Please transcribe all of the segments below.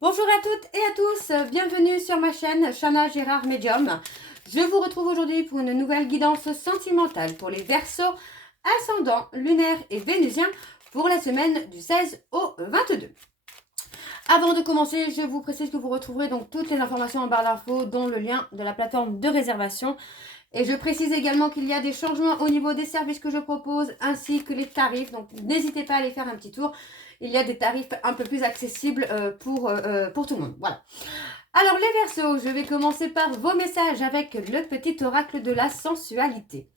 Bonjour à toutes et à tous, bienvenue sur ma chaîne Chana Gérard Medium. Je vous retrouve aujourd'hui pour une nouvelle guidance sentimentale pour les Verseaux, ascendants, lunaires et vénusiens pour la semaine du 16 au 22. Avant de commencer, je vous précise que vous retrouverez donc toutes les informations en barre d'infos, dont le lien de la plateforme de réservation. Et je précise également qu'il y a des changements au niveau des services que je propose, ainsi que les tarifs. Donc n'hésitez pas à aller faire un petit tour. Il y a des tarifs un peu plus accessibles pour tout le monde. Voilà. Alors les Verseaux, je vais commencer par vos messages avec le petit oracle de la sensualité.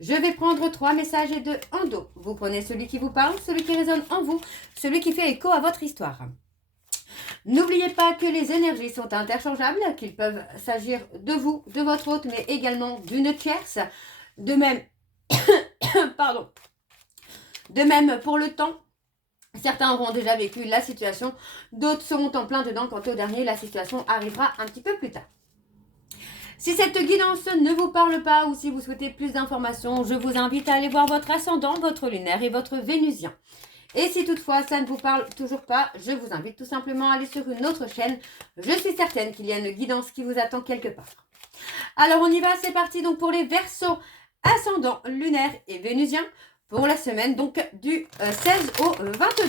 Je vais prendre 3 messages et 2 en dos. Vous prenez celui qui vous parle, celui qui résonne en vous, celui qui fait écho à votre histoire. N'oubliez pas que les énergies sont interchangeables, qu'il peuvent s'agir de vous, de votre hôte, mais également d'une tierce. De même, pardon, de même pour le temps. Certains auront déjà vécu la situation, d'autres seront en plein dedans. Quant au dernier, la situation arrivera un petit peu plus tard. Si cette guidance ne vous parle pas ou si vous souhaitez plus d'informations, je vous invite à aller voir votre ascendant, votre lunaire et votre vénusien. Et si toutefois ça ne vous parle toujours pas, je vous invite tout simplement à aller sur une autre chaîne. Je suis certaine qu'il y a une guidance qui vous attend quelque part. Alors on y va, c'est parti donc pour les Verseaux, ascendant, lunaire et vénusien pour la semaine donc du 16 au 22.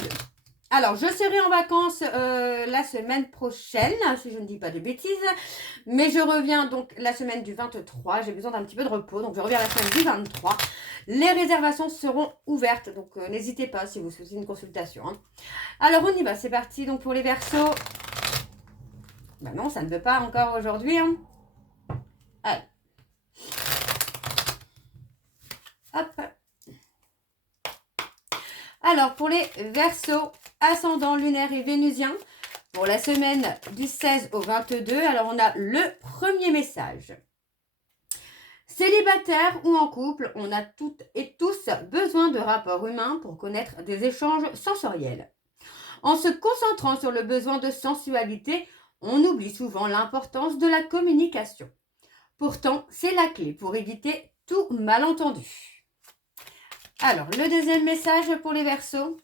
Alors, je serai en vacances la semaine prochaine, si je ne dis pas de bêtises. Mais je reviens donc la semaine du 23. J'ai besoin d'un petit peu de repos, donc je reviens la semaine du 23. Les réservations seront ouvertes, donc n'hésitez pas si vous souhaitez une consultation. Hein. Alors, on y va, c'est parti. Donc, pour les Verseaux... Ben non, ça ne veut pas encore aujourd'hui. Hein. Allez. Hop. Alors, pour les Verseaux, ascendant, lunaire et vénusien, pour la semaine du 16 au 22, alors on a le premier message. Célibataire ou en couple, on a toutes et tous besoin de rapports humains pour connaître des échanges sensoriels. En se concentrant sur le besoin de sensualité, on oublie souvent l'importance de la communication. Pourtant, c'est la clé pour éviter tout malentendu. Alors, le deuxième message pour les Verseaux,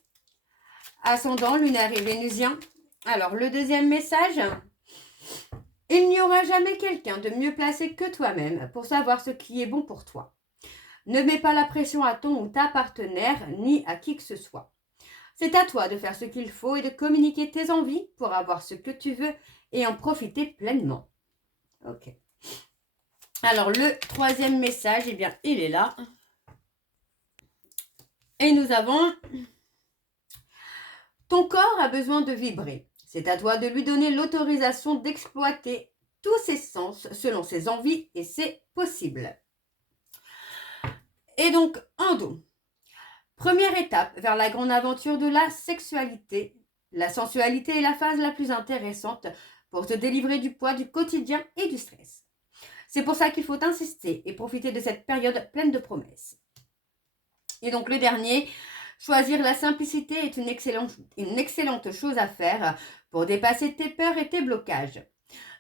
ascendant, lunaire et vénusien. Alors, le deuxième message, il n'y aura jamais quelqu'un de mieux placé que toi-même pour savoir ce qui est bon pour toi. Ne mets pas la pression à ton ou ta partenaire, ni à qui que ce soit. C'est à toi de faire ce qu'il faut et de communiquer tes envies pour avoir ce que tu veux et en profiter pleinement. Ok. Alors, le troisième message, eh bien, il est là. Et nous avons... Ton corps a besoin de vibrer. C'est à toi de lui donner l'autorisation d'exploiter tous ses sens selon ses envies et c'est possible. Et donc, en dos. Première étape vers la grande aventure de la sexualité. La sensualité est la phase la plus intéressante pour te délivrer du poids du quotidien et du stress. C'est pour ça qu'il faut insister et profiter de cette période pleine de promesses. Et donc le dernier, choisir la simplicité est une excellente chose à faire pour dépasser tes peurs et tes blocages.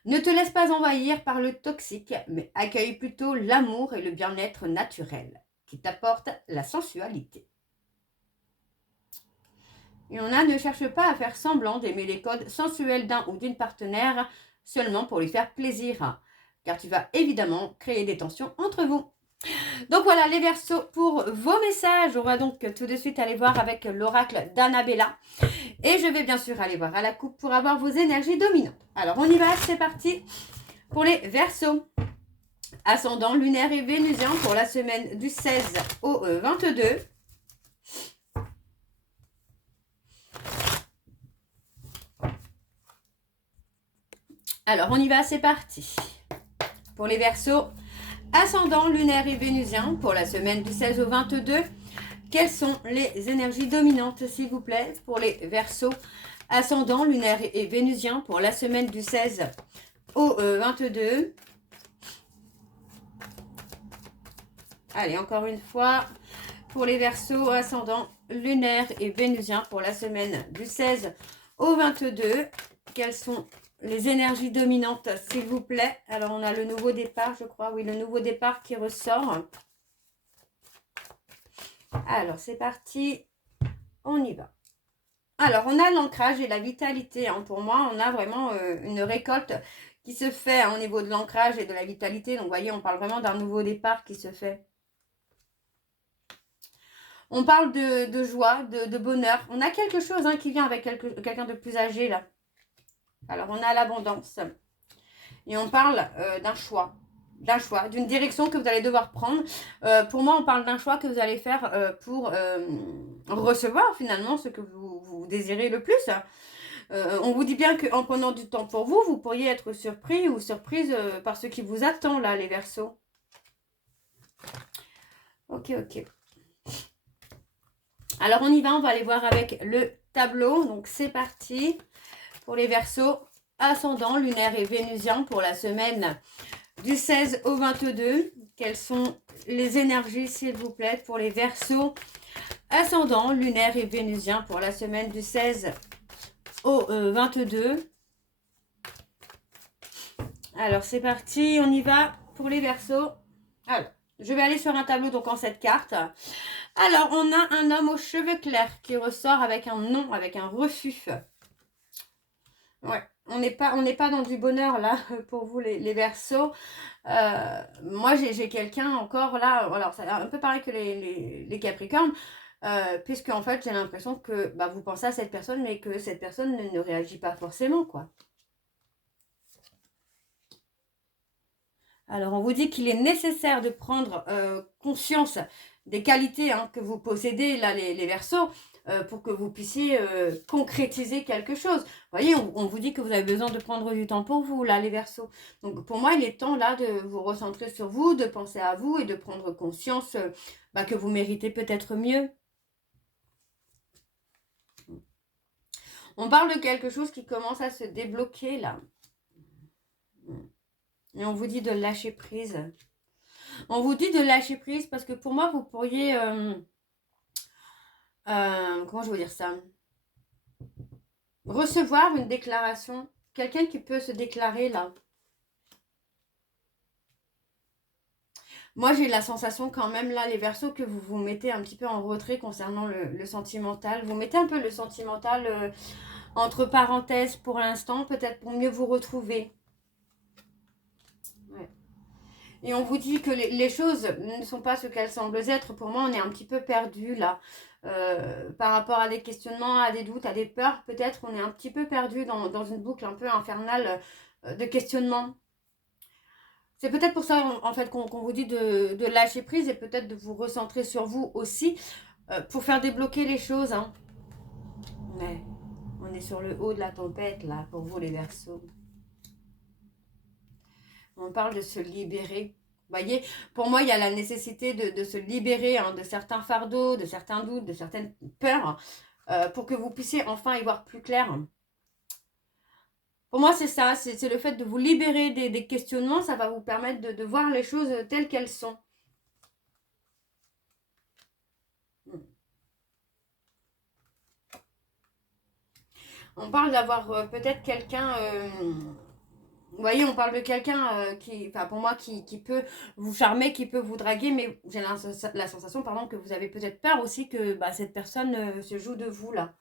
Ne te laisse pas envahir par le toxique, mais accueille plutôt l'amour et le bien-être naturel qui t'apporte la sensualité. Et on a ne cherche pas à faire semblant d'aimer les codes sensuels d'un ou d'une partenaire seulement pour lui faire plaisir, car tu vas évidemment créer des tensions entre vous. Donc voilà les Verseaux pour vos messages. On va donc tout de suite aller voir avec l'oracle d'Annabella. Et je vais bien sûr aller voir à la coupe pour avoir vos énergies dominantes. Alors on y va, c'est parti pour les Verseaux. Ascendant, lunaire et vénusien pour la semaine du 16 au 22. Alors on y va, c'est parti. Pour les Verseaux, ascendant, lunaire et vénusien pour la semaine du 16 au 22. Quelles sont les énergies dominantes, s'il vous plaît, pour les Verseaux, ascendant, lunaire et vénusien pour la semaine du 16 au 22. Allez, encore une fois, pour les Verseaux, ascendant, lunaire et vénusien pour la semaine du 16 au 22. Quelles sont les énergies dominantes, s'il vous plaît? Alors, on a le nouveau départ, je crois. Oui, le nouveau départ qui ressort. Alors, c'est parti. On y va. Alors, on a l'ancrage et la vitalité. Hein. Pour moi, on a vraiment une récolte qui se fait au niveau de l'ancrage et de la vitalité. Donc, vous voyez, on parle vraiment d'un nouveau départ qui se fait. On parle de joie, de bonheur. On a quelque chose hein, qui vient avec quelqu'un de plus âgé, là. Alors, on a l'abondance. Et on parle d'un choix, d'une direction que vous allez devoir prendre. Pour moi, on parle d'un choix que vous allez faire pour recevoir finalement ce que vous désirez le plus. On vous dit bien qu'en prenant du temps pour vous, vous pourriez être surpris ou surprise par ce qui vous attend là, les Verseaux. Ok. Alors, on y va, on va aller voir avec le tableau. Donc, c'est parti pour les Verseaux. Ascendant, lunaire et vénusien pour la semaine du 16 au 22. Quelles sont les énergies, s'il vous plaît, pour les Verseaux ascendant, lunaire et vénusien pour la semaine du 16 au 22. Alors, c'est parti. On y va pour les Verseaux. Alors, je vais aller sur un tableau donc en cette carte. Alors, on a un homme aux cheveux clairs qui ressort avec un non, avec un refus. Ouais. On n'est pas dans du bonheur là pour vous les Verseaux. Moi j'ai quelqu'un encore là, alors c'est un peu pareil que les Capricornes, puisque en fait j'ai l'impression que bah, vous pensez à cette personne mais que cette personne ne réagit pas forcément quoi. Alors on vous dit qu'il est nécessaire de prendre conscience des qualités hein, que vous possédez là les Verseaux. Pour que vous puissiez concrétiser quelque chose. Vous voyez, on vous dit que vous avez besoin de prendre du temps pour vous, là, les Verseaux. Donc, pour moi, il est temps, là, de vous recentrer sur vous, de penser à vous et de prendre conscience bah, que vous méritez peut-être mieux. On parle de quelque chose qui commence à se débloquer, là. Et on vous dit de lâcher prise. On vous dit de lâcher prise parce que pour moi, vous pourriez... comment je veux dire ça? Recevoir une déclaration. Quelqu'un qui peut se déclarer là. Moi, j'ai la sensation quand même là, les Verseaux, que vous vous mettez un petit peu en retrait concernant le sentimental. Vous mettez un peu le sentimental entre parenthèses pour l'instant, peut-être pour mieux vous retrouver. Ouais. Et on vous dit que les choses ne sont pas ce qu'elles semblent être. Pour moi, on est un petit peu perdu là. Par rapport à des questionnements, à des doutes, à des peurs, peut-être on est un petit peu perdu dans une boucle un peu infernale de questionnement. C'est peut-être pour ça en fait qu'on vous dit de lâcher prise et peut-être de vous recentrer sur vous aussi pour faire débloquer les choses. Hein. Ouais, on est sur le haut de la tempête là pour vous les Verseaux. On parle de se libérer. Vous voyez, pour moi, il y a la nécessité de se libérer hein, de certains fardeaux, de certains doutes, de certaines peurs, pour que vous puissiez enfin y voir plus clair. Pour moi, c'est ça, c'est le fait de vous libérer des questionnements, ça va vous permettre de voir les choses telles qu'elles sont. On parle d'avoir peut-être quelqu'un... vous voyez, on parle de quelqu'un qui, enfin pour moi, qui peut vous charmer, qui peut vous draguer, mais j'ai la sensation, pardon, que vous avez peut-être peur aussi que bah, cette personne se joue de vous, là.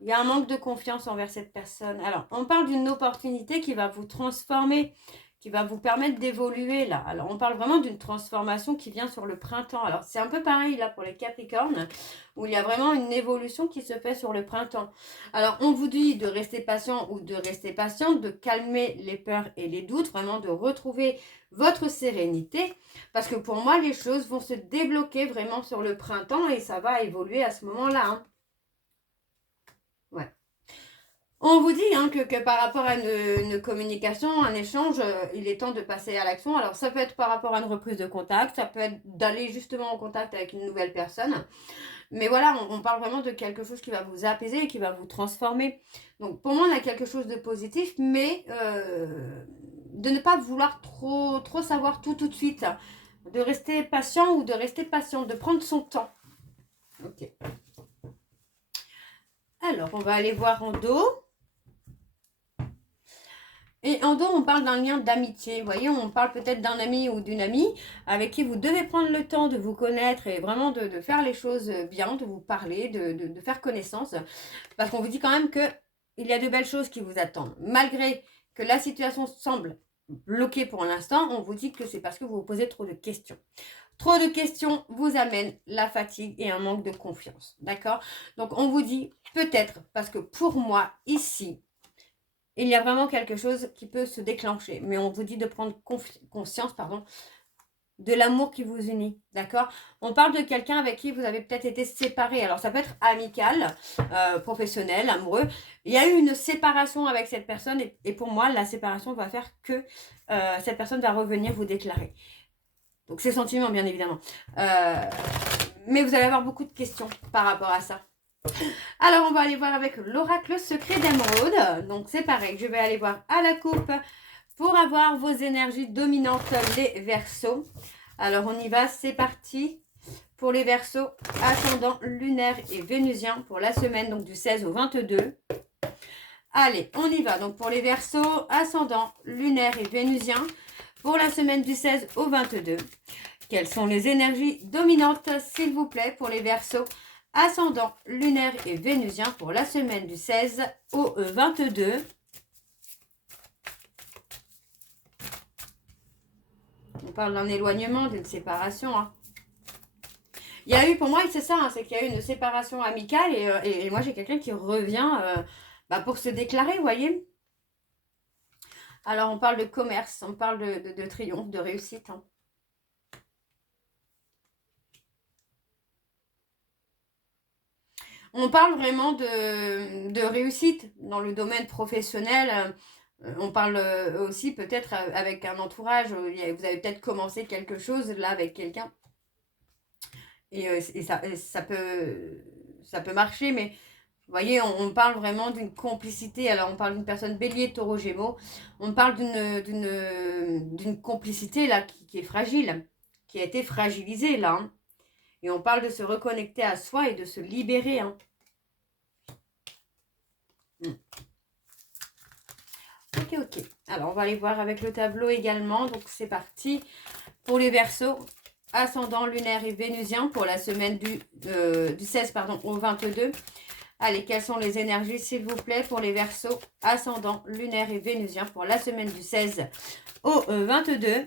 Il y a un manque de confiance envers cette personne. Alors, on parle d'une opportunité qui va vous transformer, qui va vous permettre d'évoluer, là. Alors, on parle vraiment d'une transformation qui vient sur le printemps. Alors, c'est un peu pareil, là, pour les Capricornes, où il y a vraiment une évolution qui se fait sur le printemps. Alors, on vous dit de rester patient ou de rester patiente, de calmer les peurs et les doutes, vraiment de retrouver votre sérénité, parce que pour moi, les choses vont se débloquer vraiment sur le printemps et ça va évoluer à ce moment-là, hein. Ouais. On vous dit hein, que par rapport à une communication, un échange, il est temps de passer à l'action. Alors, ça peut être par rapport à une reprise de contact, ça peut être d'aller justement en contact avec une nouvelle personne. Mais voilà, on parle vraiment de quelque chose qui va vous apaiser et qui va vous transformer. Donc, pour moi, on a quelque chose de positif, mais de ne pas vouloir trop savoir tout de suite. De rester patient ou de rester patient, de prendre son temps. Ok. Alors, on va aller voir en dos. Et en dos, on parle d'un lien d'amitié. Vous voyez, on parle peut-être d'un ami ou d'une amie avec qui vous devez prendre le temps de vous connaître et vraiment de faire les choses bien, de vous parler, de faire connaissance. Parce qu'on vous dit quand même qu'il y a de belles choses qui vous attendent. Malgré que la situation semble bloquée pour l'instant, on vous dit que c'est parce que vous vous posez trop de questions. Trop de questions vous amènent la fatigue et un manque de confiance. D'accord? Donc, on vous dit peut-être, parce que pour moi, ici, il y a vraiment quelque chose qui peut se déclencher. Mais on vous dit de prendre conscience, de l'amour qui vous unit, d'accord? On parle de quelqu'un avec qui vous avez peut-être été séparés. Alors, ça peut être amical, professionnel, amoureux. Il y a eu une séparation avec cette personne et pour moi, la séparation va faire que cette personne va revenir vous déclarer. Donc, c'est sentiment, bien évidemment. Mais vous allez avoir beaucoup de questions par rapport à ça. Alors, on va aller voir avec l'oracle secret d'émeraude. Donc, c'est pareil. Je vais aller voir à la coupe pour avoir vos énergies dominantes, les Verseaux. Alors, on y va. C'est parti pour les Verseaux, ascendant lunaire et vénusien pour la semaine donc du 16 au 22. Allez, on y va. Donc, pour les Verseaux, ascendant lunaire et vénusien pour la semaine du 16 au 22. Quelles sont les énergies dominantes, s'il vous plaît, pour les Verseaux, ascendant lunaire et vénusien pour la semaine du 16 au 22. On parle d'un éloignement, d'une séparation. Hein. Il y a eu, pour moi, c'est ça, hein, c'est qu'il y a eu une séparation amicale et moi, j'ai quelqu'un qui revient pour se déclarer, vous voyez. Alors, on parle de commerce, on parle de triomphe, de réussite. Hein. On parle vraiment de réussite dans le domaine professionnel. On parle aussi peut-être avec un entourage. Vous avez peut-être commencé quelque chose là avec quelqu'un. Et ça peut marcher, mais vous voyez, on parle vraiment d'une complicité. Alors, on parle d'une personne bélier, taureau, gémeaux. On parle d'une complicité là qui est fragile, qui a été fragilisée là. Hein. Et on parle de se reconnecter à soi et de se libérer. Hein. Ok. Alors, on va aller voir avec le tableau également. Donc, c'est parti pour les Verseaux, ascendant lunaire et vénusien pour la semaine du 16 au 22. Allez, quelles sont les énergies, s'il vous plaît, pour les Verseaux, ascendant lunaire et vénusien pour la semaine du 16 au 22.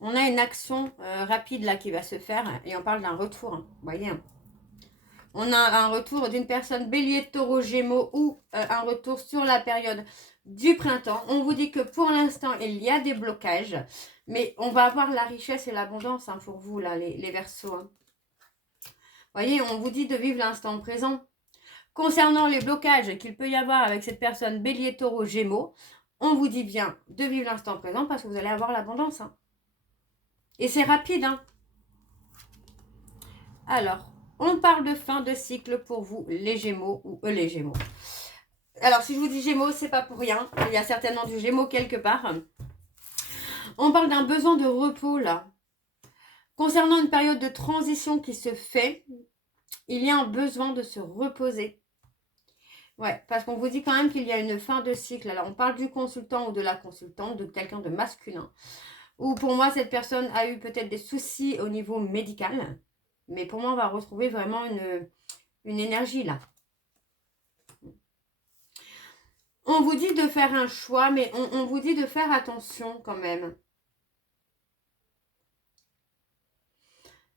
On a une action rapide là qui va se faire et on parle d'un retour. Hein, vous voyez, hein. On a un retour d'une personne bélier, taureau, gémeaux ou un retour sur la période du printemps. On vous dit que pour l'instant, il y a des blocages, mais on va avoir la richesse et l'abondance hein, pour vous, là, les Verseaux. Hein. Vous voyez, on vous dit de vivre l'instant présent. Concernant les blocages qu'il peut y avoir avec cette personne bélier, taureau, gémeaux, on vous dit bien de vivre l'instant présent parce que vous allez avoir l'abondance. Hein. Et c'est rapide. Hein. Alors, on parle de fin de cycle pour vous, les Gémeaux ou les Gémeaux. Alors, si je vous dis Gémeaux, c'est pas pour rien. Il y a certainement du Gémeaux quelque part. On parle d'un besoin de repos, là. Concernant une période de transition qui se fait, il y a un besoin de se reposer. Ouais, parce qu'on vous dit quand même qu'il y a une fin de cycle. Alors, on parle du consultant ou de la consultante, de quelqu'un de masculin. Ou pour moi, cette personne a eu peut-être des soucis au niveau médical. Mais pour moi, on va retrouver vraiment une énergie là. On vous dit de faire un choix, mais on vous dit de faire attention quand même.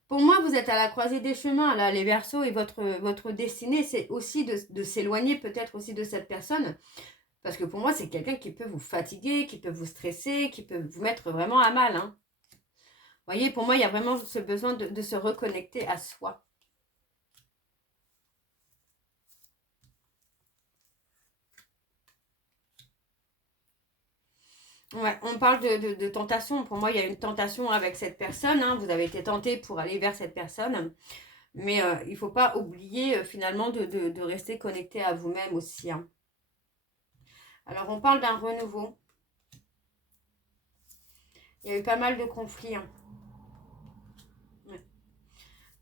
Pour moi, vous êtes à la croisée des chemins, là, les Verseaux, et votre destinée, c'est aussi de s'éloigner peut-être aussi de cette personne. Parce que pour moi, c'est quelqu'un qui peut vous fatiguer, qui peut vous stresser, qui peut vous mettre vraiment à mal. Hein. Vous voyez, pour moi, il y a vraiment ce besoin de se reconnecter à soi. Ouais, on parle de tentation. Pour moi, il y a une tentation avec cette personne. Hein. Vous avez été tenté pour aller vers cette personne. Mais il ne faut pas oublier finalement de rester connecté à vous-même aussi. Hein. Alors, on parle d'un renouveau. Il y a eu pas mal de conflits. Hein.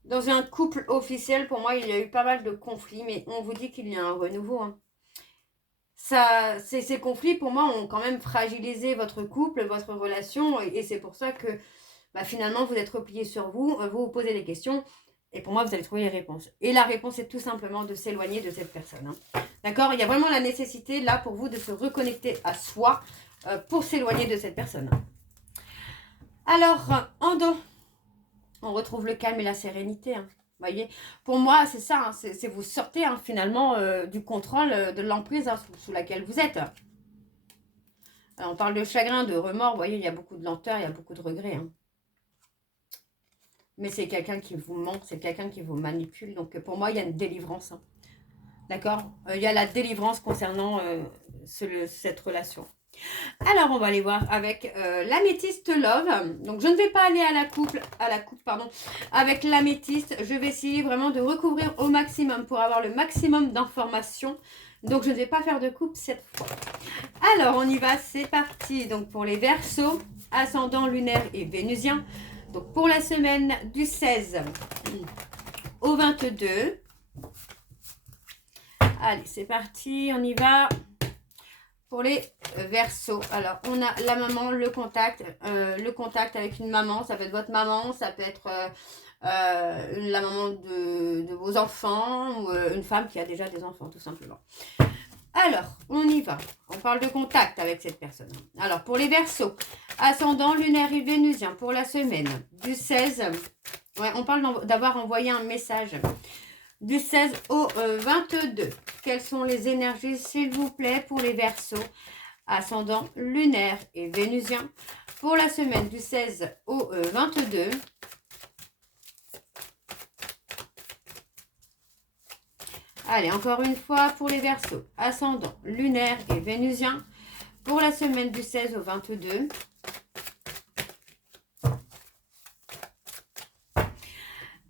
Dans un couple officiel, pour moi, il y a eu pas mal de conflits, mais on vous dit qu'il y a un renouveau. Hein. Ces conflits, pour moi, ont quand même fragilisé votre couple, votre relation, et c'est pour ça que bah, finalement, vous êtes replié sur vous, vous vous posez des questions, et pour moi, vous allez trouver les réponses. Et la réponse est tout simplement de s'éloigner de cette personne. Hein. D'accord? Il y a vraiment la nécessité, là, pour vous, de se reconnecter à soi pour s'éloigner de cette personne. Alors, en don, on retrouve le calme et la sérénité. Hein. Vous voyez, pour moi, c'est ça. Hein, c'est vous sortez hein, finalement du contrôle de l'emprise hein, sous laquelle vous êtes. Alors, on parle de chagrin, de remords. Vous voyez, il y a beaucoup de lenteur, il y a beaucoup de regrets. Hein. Mais c'est quelqu'un qui vous ment, c'est quelqu'un qui vous manipule. Donc, pour moi, il y a une délivrance. Hein. D'accord? Il y a la délivrance concernant cette relation. Alors, on va aller voir avec l'améthyste love. Donc, je ne vais pas aller à la coupe, pardon, avec l'améthyste. Je vais essayer vraiment de recouvrir au maximum pour avoir le maximum d'informations. Donc, je ne vais pas faire de coupe cette fois. Alors, on y va, c'est parti. Donc, pour les Verseaux, ascendant lunaire et vénusien. Donc, pour la semaine du 16 au 22. Allez, c'est parti, on y va. Pour les Verseaux, alors on a la maman, le contact avec une maman, ça peut être votre maman, ça peut être la maman de vos enfants ou une femme qui a déjà des enfants tout simplement. Alors, on y va, on parle de contact avec cette personne. Alors pour les Verseaux, ascendant lunaire et vénusien pour la semaine du 16, ouais, on parle d'avoir envoyé un message. Du 16 au 22. Quelles sont les énergies, s'il vous plaît, pour les Verseaux, ascendant lunaire et vénusien, pour la semaine du 16 au 22. Allez, encore une fois, pour les Verseaux, ascendant lunaire et vénusien, pour la semaine du 16 au 22.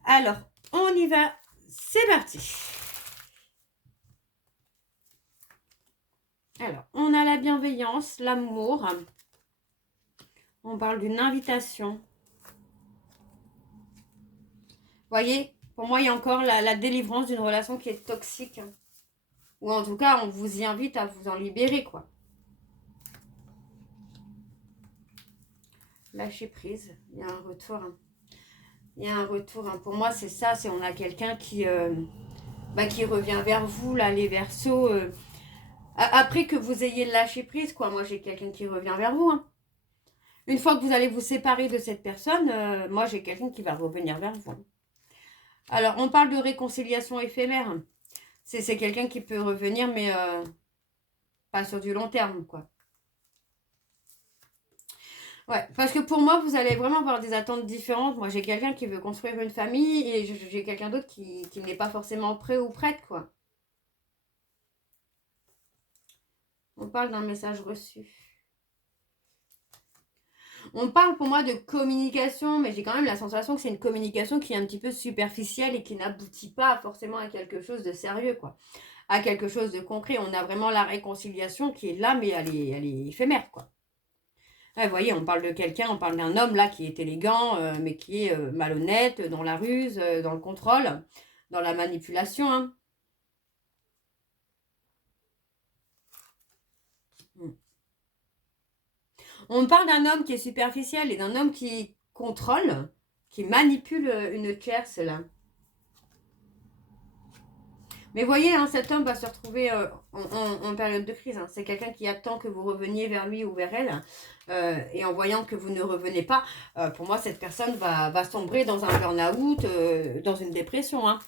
Alors, on y va, c'est parti. Alors, on a la bienveillance, l'amour. On parle d'une invitation. Vous voyez, pour moi, il y a encore la délivrance d'une relation qui est toxique. Ou en tout cas, on vous y invite à vous en libérer, quoi. Lâcher prise, il y a un retour. Hein. Il y a un retour. Hein. Pour moi, c'est ça, c'est on a quelqu'un qui revient vers vous, là, les Verseaux. Après que vous ayez lâché prise, quoi. Moi, j'ai quelqu'un qui revient vers vous. Hein. Une fois que vous allez vous séparer de cette personne, moi, j'ai quelqu'un qui va revenir vers vous. Alors, on parle de réconciliation éphémère. C'est quelqu'un qui peut revenir, mais pas sur du long terme, quoi. Ouais, parce que pour moi, vous allez vraiment avoir des attentes différentes. Moi, j'ai quelqu'un qui veut construire une famille et j'ai quelqu'un d'autre qui n'est pas forcément prêt ou prête, quoi. On parle d'un message reçu. On parle pour moi de communication, mais j'ai quand même la sensation que c'est une communication qui est un petit peu superficielle et qui n'aboutit pas forcément à quelque chose de sérieux, quoi. À quelque chose de concret. On a vraiment la réconciliation qui est là, mais elle est éphémère, quoi. Ouais, vous voyez, on parle de quelqu'un, on parle d'un homme là qui est élégant, mais qui est malhonnête, dans la ruse, dans le contrôle, dans la manipulation. Hein. On parle d'un homme qui est superficiel et d'un homme qui contrôle, qui manipule une tierce là. Mais voyez, hein, cet homme va se retrouver en période de crise. Hein. C'est quelqu'un qui attend que vous reveniez vers lui ou vers elle. Et en voyant que vous ne revenez pas, pour moi, cette personne va sombrer dans un burn-out, dans une dépression. Hein.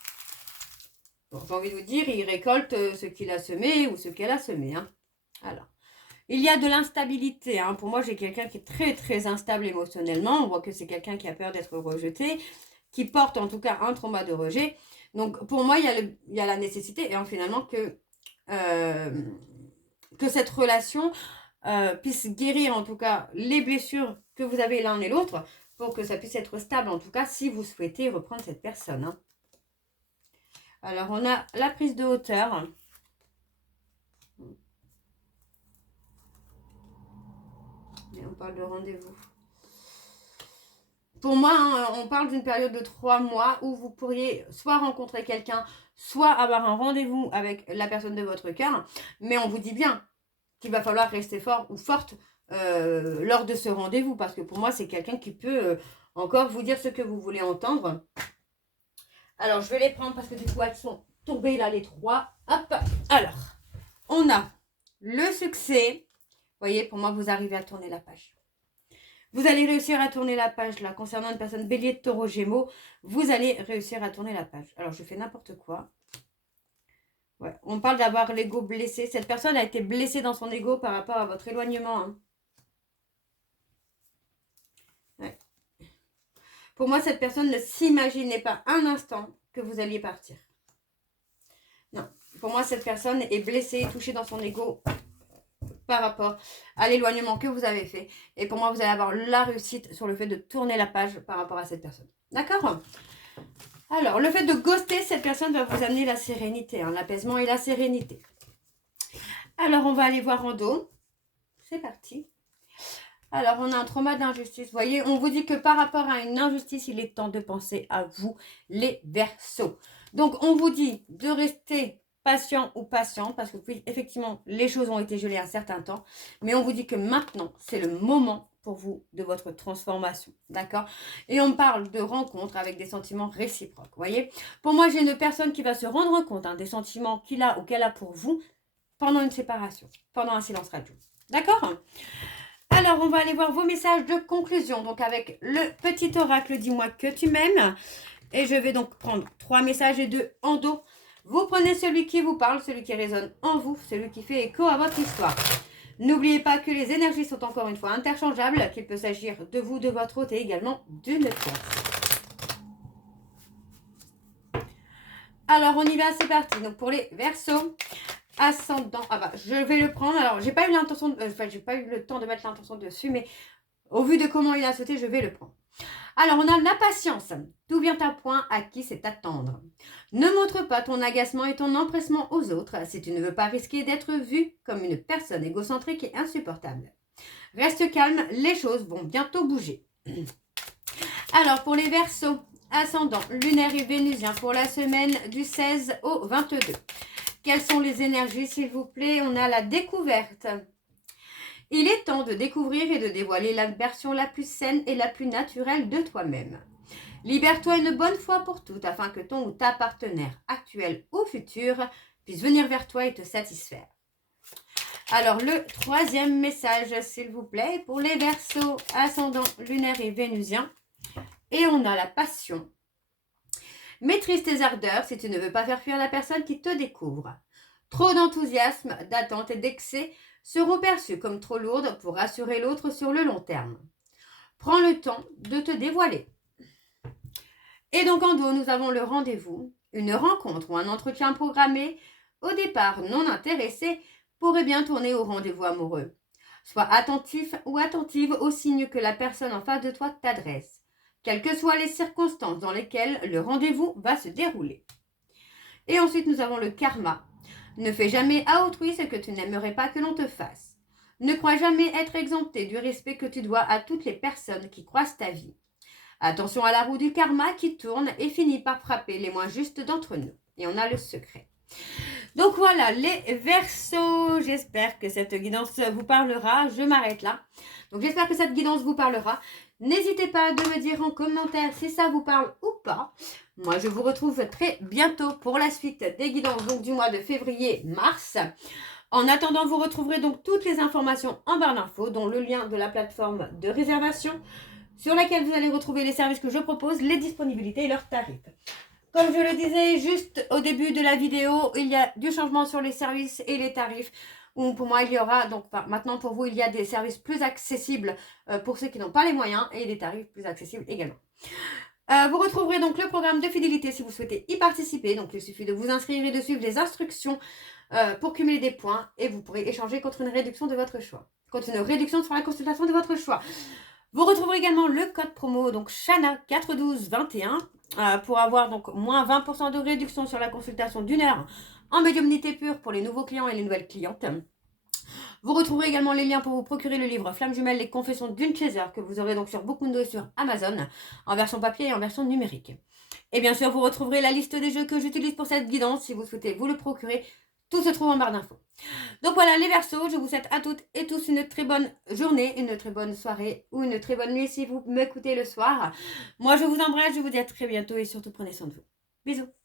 Bon, j'ai envie de vous dire, il récolte ce qu'il a semé ou ce qu'elle a semé. Hein. Alors, il y a de l'instabilité. Hein. Pour moi, j'ai quelqu'un qui est très, très instable émotionnellement. On voit que c'est quelqu'un qui a peur d'être rejeté, qui porte en tout cas un trauma de rejet. Donc, pour moi, il y a la nécessité, et finalement, que cette relation puisse guérir, en tout cas, les blessures que vous avez l'un et l'autre, pour que ça puisse être stable, en tout cas, si vous souhaitez reprendre cette personne. Hein. Alors, on a la prise de hauteur. Et on parle de rendez-vous. Pour moi, hein, on parle d'une période de 3 mois où vous pourriez soit rencontrer quelqu'un, soit avoir un rendez-vous avec la personne de votre cœur. Mais on vous dit bien qu'il va falloir rester fort ou forte lors de ce rendez-vous. Parce que pour moi, c'est quelqu'un qui peut encore vous dire ce que vous voulez entendre. Alors, je vais les prendre parce que du coup, elles sont tombées là, les 3. Hop. Alors, on a le succès. Vous voyez, pour moi, vous arrivez à tourner la page. Vous allez réussir à tourner la page là, concernant une personne bélier de taureau gémeaux. Vous allez réussir à tourner la page. Alors, je fais n'importe quoi. Ouais, on parle d'avoir l'ego blessé. Cette personne a été blessée dans son ego par rapport à votre éloignement. Hein. Ouais. Pour moi, cette personne ne s'imaginait pas un instant que vous alliez partir. Non. Pour moi, cette personne est blessée, touchée dans son ego par rapport à l'éloignement que vous avez fait. Et pour moi, vous allez avoir la réussite sur le fait de tourner la page par rapport à cette personne. D'accord ? Alors, le fait de ghoster cette personne va vous amener la sérénité, hein, l'apaisement et la sérénité. Alors, on va aller voir en dos. C'est parti. Alors, on a un trauma d'injustice. Vous voyez, on vous dit que par rapport à une injustice, il est temps de penser à vous, les Verseaux. Donc, on vous dit de rester patient ou patient, parce que oui, effectivement, les choses ont été gelées un certain temps, mais on vous dit que maintenant, c'est le moment pour vous de votre transformation, d'accord? Et on parle de rencontres avec des sentiments réciproques, vous voyez? Pour moi, j'ai une personne qui va se rendre compte des sentiments qu'il a ou qu'elle a pour vous pendant une séparation, pendant un silence radio, d'accord? Alors, on va aller voir vos messages de conclusion, donc avec le petit oracle, dis-moi que tu m'aimes. Et je vais donc prendre 3 messages et 2 en dos. Vous prenez celui qui vous parle, celui qui résonne en vous, celui qui fait écho à votre histoire. N'oubliez pas que les énergies sont encore une fois interchangeables, qu'il peut s'agir de vous, de votre hôte et également d'une pièce. Alors, on y va, c'est parti. Donc, pour les Verseaux, ascendant, je vais le prendre. Alors, j'ai pas eu l'intention, j'ai pas eu le temps de mettre l'intention dessus, mais au vu de comment il a sauté, je vais le prendre. Alors, on a la patience. Tout vient à point, à qui c'est attendre. Ne montre pas ton agacement et ton empressement aux autres si tu ne veux pas risquer d'être vu comme une personne égocentrique et insupportable. Reste calme, les choses vont bientôt bouger. Alors, pour les Verseaux, ascendant, lunaire et vénusien pour la semaine du 16 au 22. Quelles sont les énergies, s'il vous plaît? On a la découverte. Il est temps de découvrir et de dévoiler la version la plus saine et la plus naturelle de toi-même. Libère-toi une bonne fois pour toutes afin que ton ou ta partenaire actuel ou futur puisse venir vers toi et te satisfaire. Alors, le 3e message, s'il vous plaît, pour les Verseaux, ascendant, lunaire et vénusien. Et on a la passion. Maîtrise tes ardeurs si tu ne veux pas faire fuir la personne qui te découvre. Trop d'enthousiasme, d'attente et d'excès seront perçus comme trop lourdes pour rassurer l'autre sur le long terme. Prends le temps de te dévoiler. Et donc en dos, nous avons le rendez-vous, une rencontre ou un entretien programmé, au départ non intéressé, pourrait bien tourner au rendez-vous amoureux. Sois attentif ou attentive aux signes que la personne en face de toi t'adresse, quelles que soient les circonstances dans lesquelles le rendez-vous va se dérouler. Et ensuite, nous avons le karma. Ne fais jamais à autrui ce que tu n'aimerais pas que l'on te fasse. Ne crois jamais être exempté du respect que tu dois à toutes les personnes qui croisent ta vie. Attention à la roue du karma qui tourne et finit par frapper les moins justes d'entre nous. Et on a le secret. Donc voilà, les Verseaux, j'espère que cette guidance vous parlera. Je m'arrête là. Donc j'espère que cette guidance vous parlera. N'hésitez pas de me dire en commentaire si ça vous parle ou pas. Moi, je vous retrouve très bientôt pour la suite des guidances donc, du mois de février-mars. En attendant, vous retrouverez donc toutes les informations en barre d'infos, dont le lien de la plateforme de réservation sur laquelle vous allez retrouver les services que je propose, les disponibilités et leurs tarifs. Comme je le disais juste au début de la vidéo, il y a du changement sur les services et les tarifs. Où pour moi, il y aura, donc maintenant pour vous, il y a des services plus accessibles pour ceux qui n'ont pas les moyens et des tarifs plus accessibles également. Vous retrouverez donc le programme de fidélité si vous souhaitez y participer. Donc il suffit de vous inscrire et de suivre les instructions pour cumuler des points et vous pourrez échanger contre une réduction de votre choix. Contre une réduction sur la consultation de votre choix. Vous retrouverez également le code promo, donc Shana 41221 pour avoir donc moins 20% de réduction sur la consultation d'1 heure en médiumnité pure pour les nouveaux clients et les nouvelles clientes. Vous retrouverez également les liens pour vous procurer le livre Flamme jumelle, les confessions d'une chaser, que vous aurez donc sur Bokundo et sur Amazon, en version papier et en version numérique. Et bien sûr, vous retrouverez la liste des jeux que j'utilise pour cette guidance, si vous souhaitez vous le procurer. Tout se trouve en barre d'infos. Donc voilà les Verseaux, je vous souhaite à toutes et tous une très bonne journée, une très bonne soirée ou une très bonne nuit si vous m'écoutez le soir. Moi je vous embrasse, je vous dis à très bientôt et surtout prenez soin de vous. Bisous.